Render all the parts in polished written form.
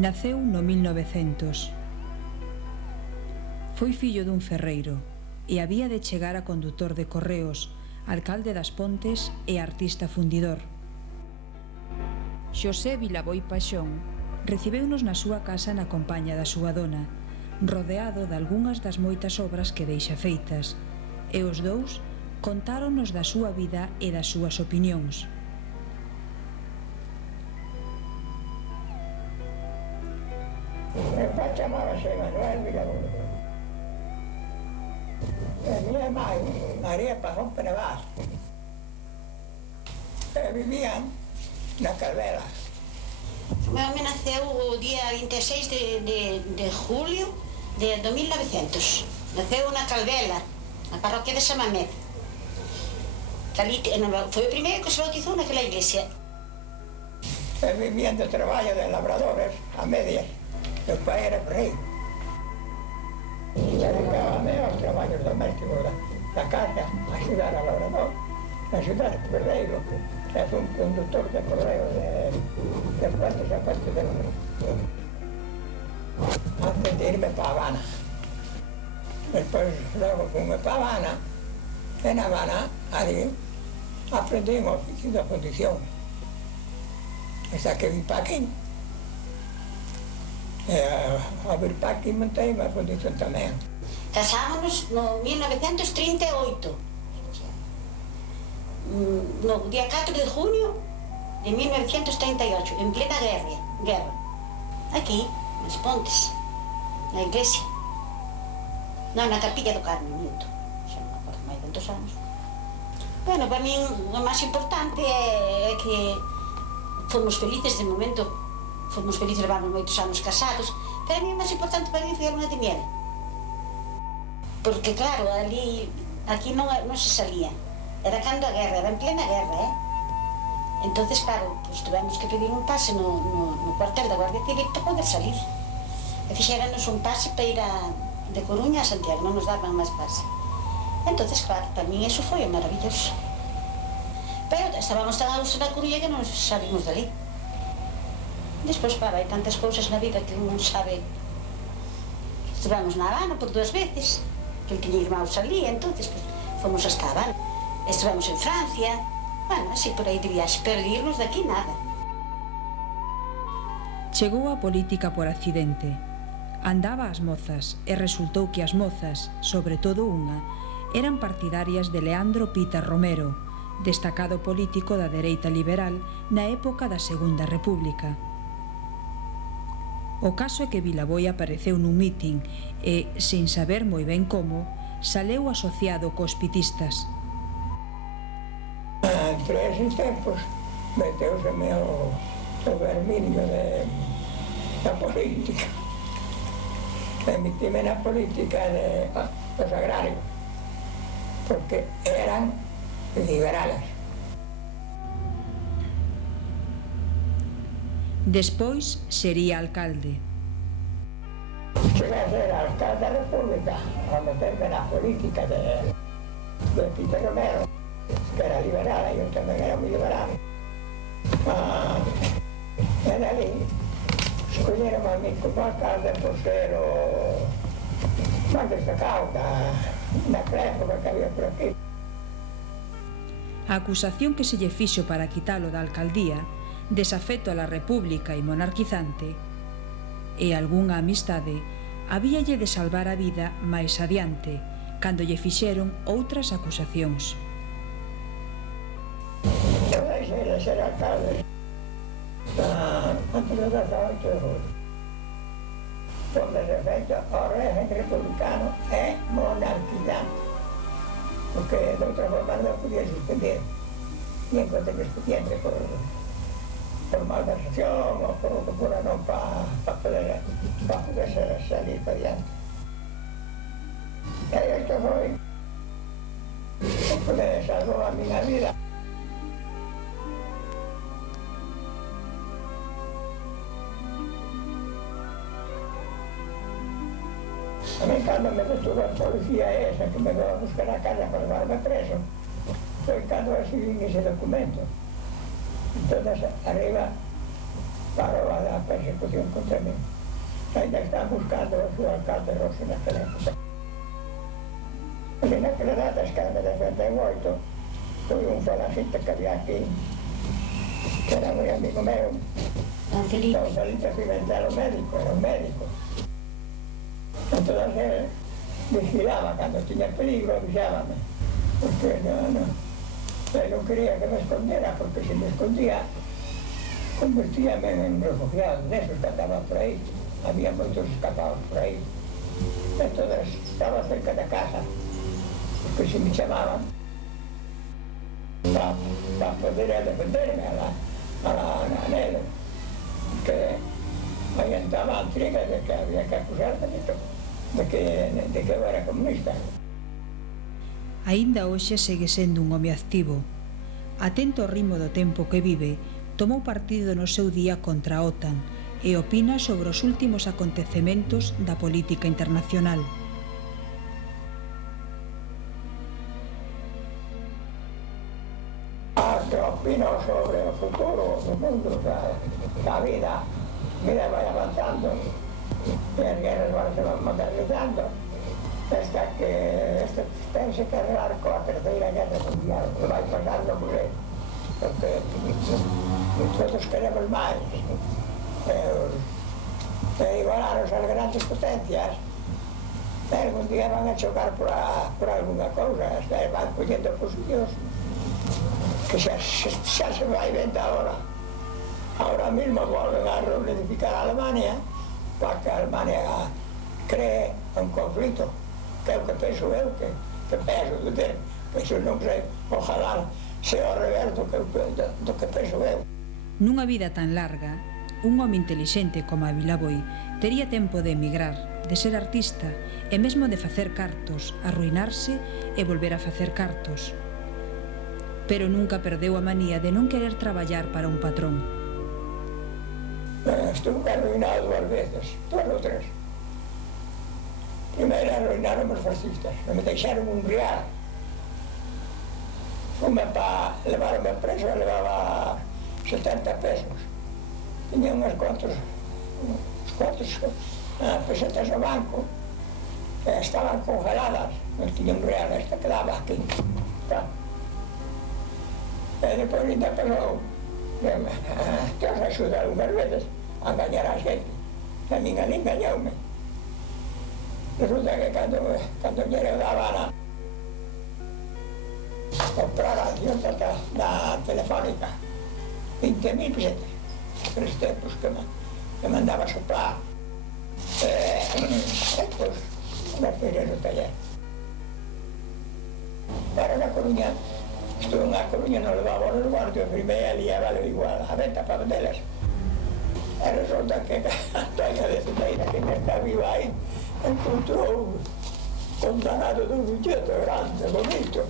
Naceu no 1900. Foi fillo dun ferreiro e había de chegar a condutor de correos, alcalde das Pontes e artista fundidor. Xosé Vilaboi Paxón recibeunos na súa casa na compaña da súa dona, rodeado de algunhas das moitas obras que deixa feitas, e os dous contáronos da súa vida e das súas opinións. Meu pai chamábase Manuel Vilaboi. E minha mãe, María Pajón Penabás. Vivían na Calvela. Meu home naceu o día 26 de julio de 1900. Naceu na Calvela, na parroquia de Samamed. Foi o primeiro que se bautizou naquela iglesia. Vivían de traballo de labradores a medias. Meu pai era ferreiro. Se dedicábame aos traballos domésticos da casa, a axudar ao labrador, a axudar ao ferreiro, é un conductor de correo de puertas a puertas de Madrid. Antes de irme para Habana. Despois, logo fume para Habana, en Habana, ali, aprendí un oficio da fundición. Hasta que vim para aquí. A vir para aquí montei unha fundición tamén. Casámonos no 1938. No día 4 de junio de 1938, en plena guerra. Aquí, nas Pontes, na iglesia. Non, na Capilla do Carme, minuto. Xa non me acordo máis de 2 anos. Bueno, para min o máis importante é que fomos felices de momento. Fomos felices, levamos moitos anos casados, pero a mí o máis importante para mí foi a luna de miel. Porque claro, aquí non se salía. Era cando a guerra, era en plena guerra, Entonces, claro, pues tuvemos que pedir un pase no cuartel da Guardia Civil para poder salir. E fixéranos un pase para ir de Coruña a Santiago, non nos daban máis pase. Entonces, claro, para mí eso foi maravilloso. Pero estábamos tan a gusto na Coruña que non salimos dali. Despois, claro, hai tantas cousas na vida que non sabe. Estivemos na Habana por 2 veces, que el tiña irmãos ali, entonces pues, fomos hasta Habana. Estivemos en Francia, bueno, así por aí de viaxe, pero de irnos daqui nada. Chegou a política por accidente. Andaba ás mozas e resultou que as mozas, sobre todo unha, eran partidarias de Leandro Pita Romero, destacado político da dereita liberal na época da Segunda República. O caso é que Vilaboi apareceu nun mitin e, sin saber moi ben como, saleu asociado cos pitistas. Entre eses tempos, meteuseme o vermillo da política. Metime na política dos agrarios, porque eran liberales. Despois sería alcalde. Cheguei a ser alcalde da República, a meterme na política de Pita Romero, que era liberal, e eu tamén era moi liberal. E dali, escolleron a mí como alcalde por ser o máis destacado naquela época que había por aquí. A acusación que se lle fixo para quitalo da alcaldía, desafeto a la república e monarquizante, e algunha amistade, habíalle de salvar a vida máis adiante, cando lle fixeron outras acusacións. Eu deixei de ser alcalde antes do 18 de julio, donde de feito o régimen republicano é monarquizante, porque de outra forma non podía suspender, e encontré que expediente por malversación ou por o que fora non para poder salir para diante. E isto foi o que salvou a miña vida. A mí cando me detuvo a policía esa que me va a buscar a casa para levarme preso, foi cando recibí ese documento. Entonces, arriba, parou a persecución contra mí. Ainda están buscando o seu alcalde Rosso naquela época. E naquela data, escala de 78, foi un falangista que había aquí, que era moi amigo meu. Don Felipe. Don Felipe Pimentel, o médico, era un médico. Entón, él vigilaba cando tiña peligro, avisábame. Porque él non quería que me escondiera, porque se me escondía, convertíame en refugiado desos que andaban por aí. Había moitos escapados por aí. Entonces, estaba cerca da casa, porque se me chamaban para poder defenderme a nele. Que aí estaba a intriga de que había que acusarme de que eu era comunista. Aínda hoxe segue sendo un home activo. Atento ao ritmo do tempo que vive, tomou partido no seu día contra a OTAN e opina sobre os últimos acontecementos da política internacional. Que opino sobre o futuro do mundo, da vida. Mira, vai avanzando, e as guerras se van modernizando, hasta que pense que arreglar coa terceira guerra mundial, que vai pasando por aí, porque todos queremos máis. Igualaros as grandes potencias, algún día van a chocar por alguna cousa, van collendo posicións que xa se vai vendo ahora. Ahora mismo volven a reunificar a Alemania para que a Alemania cree un conflito, que é o que penso eu, que penso non sei, ojalá sea o revés do que penso eu. Nunha vida tan larga, un home intelixente como a Vilaboi tería tempo de emigrar, de ser artista e mesmo de facer cartos, arruinarse e volver a facer cartos. Pero nunca perdeu a manía de non querer traballar para un patrón. Estuve arruinado 2 veces, 2 ou 3. Primeiro arruinaron os fascistas, me deixaron un real. Fume para levarme preso, levaba 70 pesos. Tiña uns cuantos pesetas no banco, estaban congeladas, non tiña un real, esta quedaba aquí. E depois ainda pegou, Deus axuda algunhas veces a engañar a xente, a min engañoume. Resulta que cando lle daban a comprar a acción da Telefónica, 20.000 pesetas, tres tempos que mandaba soplar. Pues, unha feira no taller. Para na Coruña, estuve na Coruña, non levaba os guardios, primeiro ali a vale igual, a venta para vendelas. E resulta que Antonio de Cedeira, que está viva aí, encontrou un danado dun billete grande, bonito.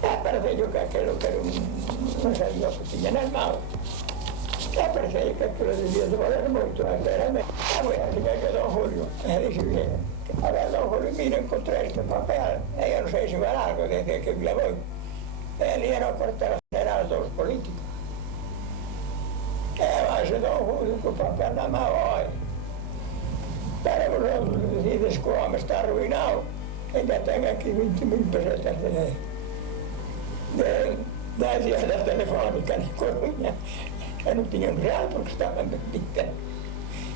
E parece que aquilo que era non sabía o que tiña nas mãos. E parece que aquilo debía de valer moito, enteramente. E foi así que Don Julio, e dixo que, a ver, Don Julio, mira, encontré este papel, e eu non sei se var algo, desde que me voy. Ele era o cuartel general dos políticos. E vai ser Don Julio co papel na mão, oi. Pero vosotros decides que o home está arruinado, ainda ten aquí 20.000 pesetas de días da Telefónica na Coruña. Eu non tiña un real porque estaban vendidas.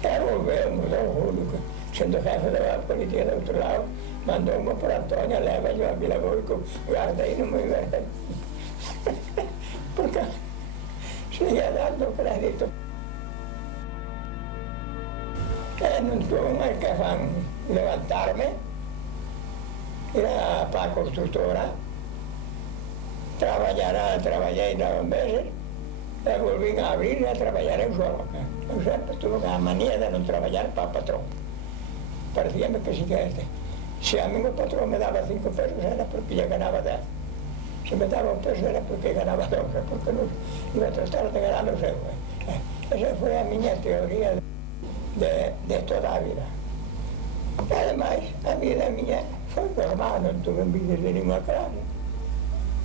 E volvemos Don Julio, sendo jefe da política de outro lado, mandou unha por Antonio, leva yo a Vilaboi, guarda aí, non me guarda aí. Porque seguía dando crédito. E non tuve máis que fan levantarme, ir para a constructora, traballei 9 meses, e volvín a abrir e a traballar eu solo. Eu sempre tuve a manía de non traballar para o patrón. Parecíame que se a mí o patrón me daba 5 pesos era porque lle ganaba 10. Se me daba un peso era porque ganaba 12, porque non iba a tratar de ganar o seu. Esa foi a miña teoría de toda a vida. E ademais, a vida miña foi normal, non tuve envidias de ninguna clase.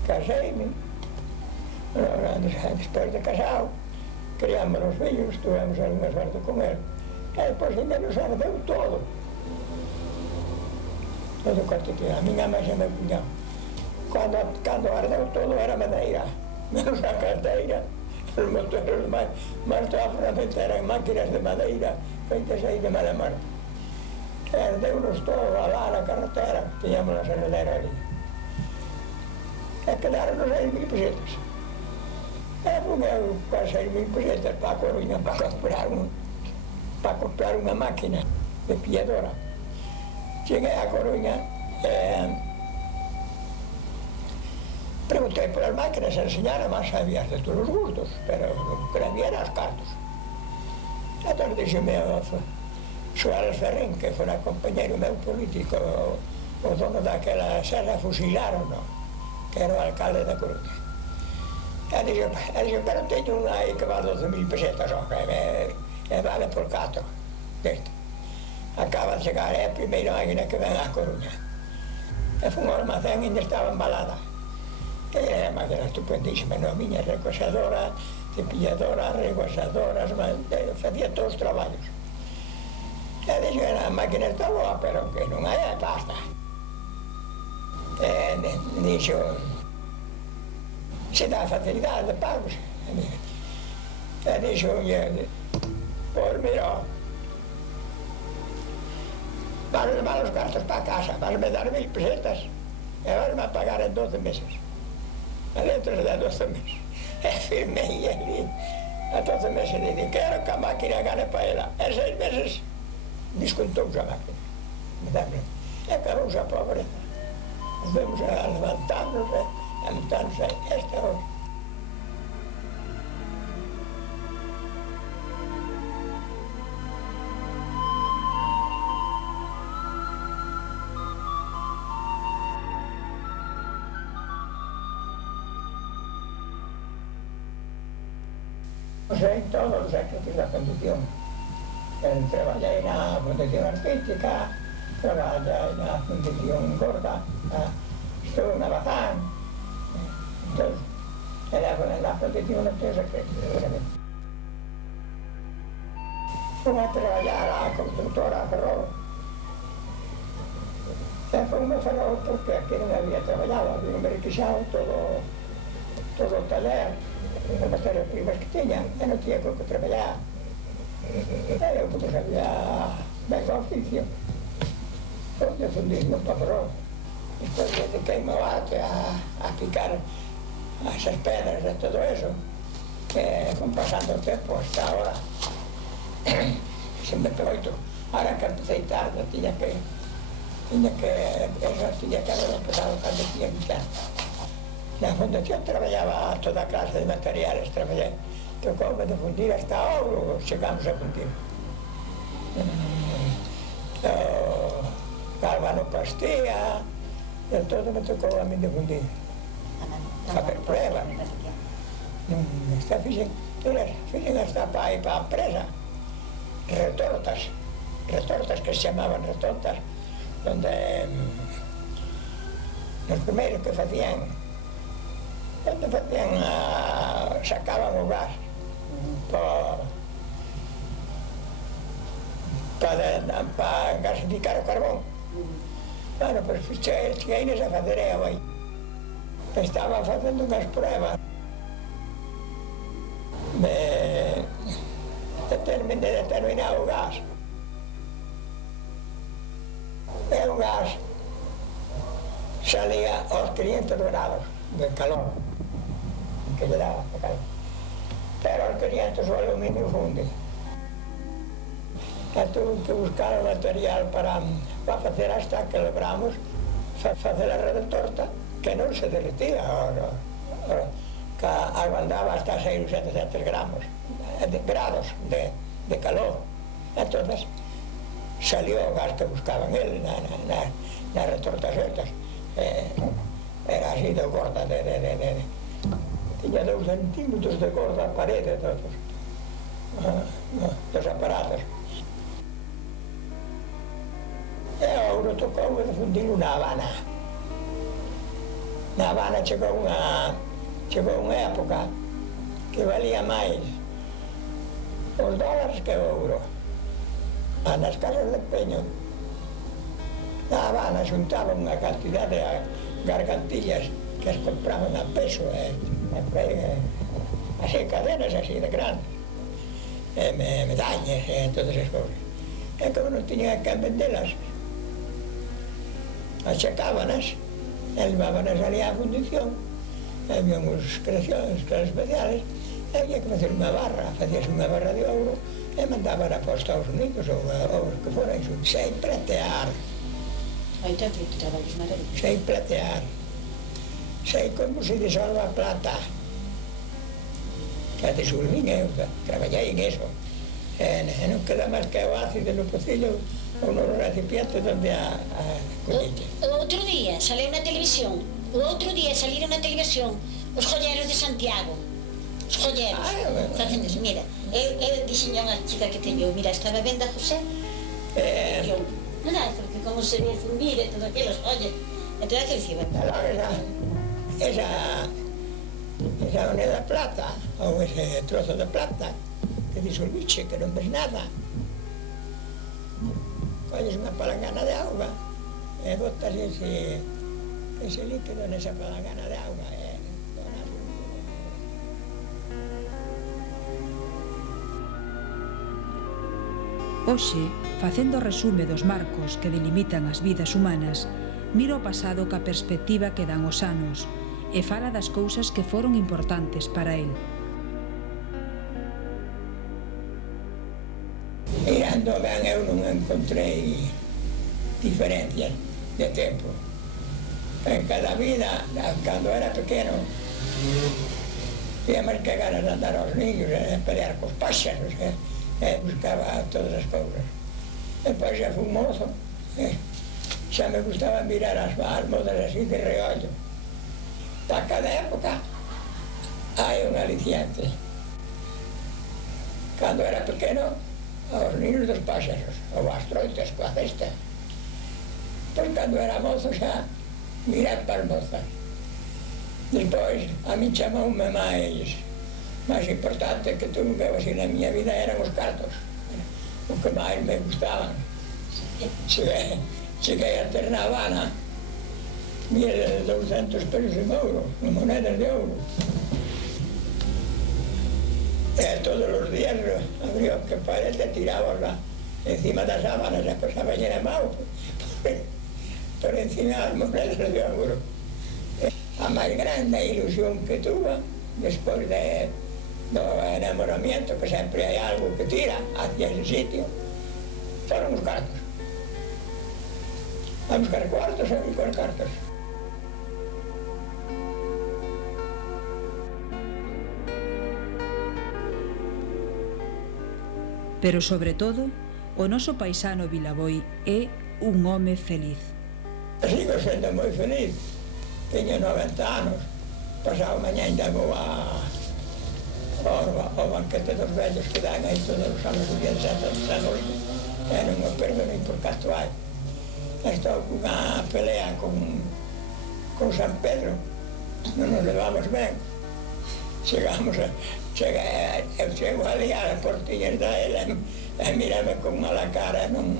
Caseime, despois de casado, criamos os fillos, tuvemos algunha sorte con él, e depois ainda nos ardeu todo. Todo corte que a miña máis e meu cuñado. Cando ardeu todo era madeira, menos a carteira, os motores máis toda a ferramenta eran máquinas de madeira, feitas aí de mala muerte. Ardeu-nos todo lá na carretera, tiñamos a saladera ali. E quedaron-nos 6.000 pesetas. E fui eu con 6.000 pesetas para a Coruña para comprar unha máquina de pilladora. Cheguei a Coruña e preguntei por as máquinas, enseñaram as habías de todos os gustos, pero o que había eran os cartos. Entón dixeme o Suárez Ferrín, que fora compañeiro meu político, o dono daquela serra, fusilaron, que era o alcalde da Coruña. E dixo, pero teño unha aí que va 12.000 pesetas, e vale por 4 deste. Acaba de chegar, é a primeira máquina que ven á Coruña. E fun ao almacén e ainda estaba embalada. E era unha máquina estupendísima, non? Miña recosadora, cepilladora, regosadoras, facía todos os traballos. E dixo, a máquina está boa, pero que non hai pasta. E dixo, se dá facilidade de pagos. E dixo, pois mira, vas levar os cartos para casa, vas-me dar 1.000 pesetas e vas-me a pagar en 12 meses. Dentro de 12 meses. E firmei ali a 12 meses e dixen, quero que a máquina gane para ela. En 6 meses descontouse a máquina. E acabouse a pobreza. Nos vemos a levantarnos a montarnos esta hora. En todos os aspectos da conducción. Traballei na fundación artística, traballei na fundación gorda, estuve na Bazán, entón, na fundación non ten secreto, seguramente. Fui a traballar a constructora Ferrol. E foi unha Ferrol porque aquí non había traballado, había requisado todo o taller, as materias primas que tiñan, e non tiña con que traballar. E eu porque sabía ben o oficio, onde fundismo para Ferrol. Despois dediquei-me ao arte a picar esas pedras e todo eso, que con pasando o tempo hasta ahora, sempre oito. Ahora que empecé tarde, tiña que haber empezado cando tiña 20 anos. Na fundación traballaba toda clase de materiales, tocoume de fundir hasta ouro, chegamos a fundir. Galvanoplastía, e todo me tocou a mí de fundir. Facer prueba. Fixen hasta para ir para a empresa, retortas que se chamaban retortas, onde os primeiros que facían, sacaban o gas para gasificar o carbón. Bueno, pois cheguei a facer eu aí. Estaba facendo unhas pruebas de determinar o gas. E o gas salía aos 500 grados de calor que lle daba a calor. Pero aos 500 o aluminio funde. E tuve que buscar o material para facer hasta que logramos facer a retorta que non se derretía, que aguantaba hasta 6 ou 700 grados de calor. Entonces salió o gas que buscaban ele nas retortas estas. Era así de gorda, tiña 2 centímetros de gorda a parede dos aparatos. E o ouro tocou de fundilo na Habana. Na Habana chegou unha época que valía máis os dólares que o euro. Nas casas de empeño daban, xuntaban unha cantidad de gargantillas que as compraban a peso, así cadenas así de grandes, medallas e todas esas cousas. E como non tiñan que vendelas, achacábanas, e levábanas ali á fundición, e había uns creacións especiales, e había que facer unha barra, facíase unha barra de ouro, e mandaban para os Estados Unidos ou os que foran, sem platear. Sem platear. Sei como se disolve a plata. Que disolvín eu, traballei en eso. Non queda máis que o ácido no pocillo ou no recipiente donde a colleite. Outro día saliu na televisión, saliron na televisión os joyeros de Santiago. Os joyeros. Facen eso, mira, eu dixen a unha chica que teño, mira, estaba vendo a José, non é, porque como se ve fundir e todo aquilo, os joyas, entón que dicía, esa moneda plata, ou ese trozo de plata, que disolviche, que non ves nada. Colles unha palangana de auga e botas ese líquido nesa palangana de auga e donas un... Hoxe, facendo resume dos marcos que delimitan as vidas humanas, mira o pasado ca perspectiva que dan os anos e fala das cousas que foron importantes para el. Mirando ben, eu non encontrei diferencias de tempo. En cada vida, cando era pequeno, íamos que ganas de andar aos niños e pelear cos páxaros e buscaba todas as cousas. Depois xa fui mozo, xa me gustaba mirar as mozas así de reollo. Para cada época hai un aliciente. Cando era pequeno, aos niños dos páxaros, ou ás troitas coa cesta. Pois cando era mozo xa mirar para as mozas. Despois, a min chamoume máis importante que tuve que así na miña vida eran os cartos, o que máis me gustaban. Cheguei a ter na Habana 1.200 pesos en ouro, en monedas de ouro. Todos os días abría o que parece, tirábosla encima das sábanas e pasaba llena mão por encima das monedas de ouro. A máis grande ilusión que tuve despois do enamoramiento, que sempre hai algo que tira hacia ese sitio, foron os cartos. A buscar cuartos e buscar cartos. Pero, sobre todo, o noso paisano Vilaboi é un home feliz. Sigo sendo moi feliz. Teño 90 anos. Pasado mañá ainda vou ao banquete dos vellos que dan aí todos os anos do día de Santa Noite. E non o perdo nin por canto hai. Estou cunha pelea con San Pedro. Non nos levamos ben. Eu chego ali a portiñas da ela e mírame con mala cara e non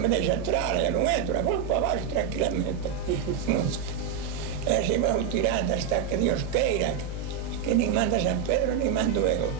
me deixa entrar, eu non entro, vou para baixo tranquilamente. E así vou tirando hasta que Dios queira, que nin manda San Pedro, nin mando eu.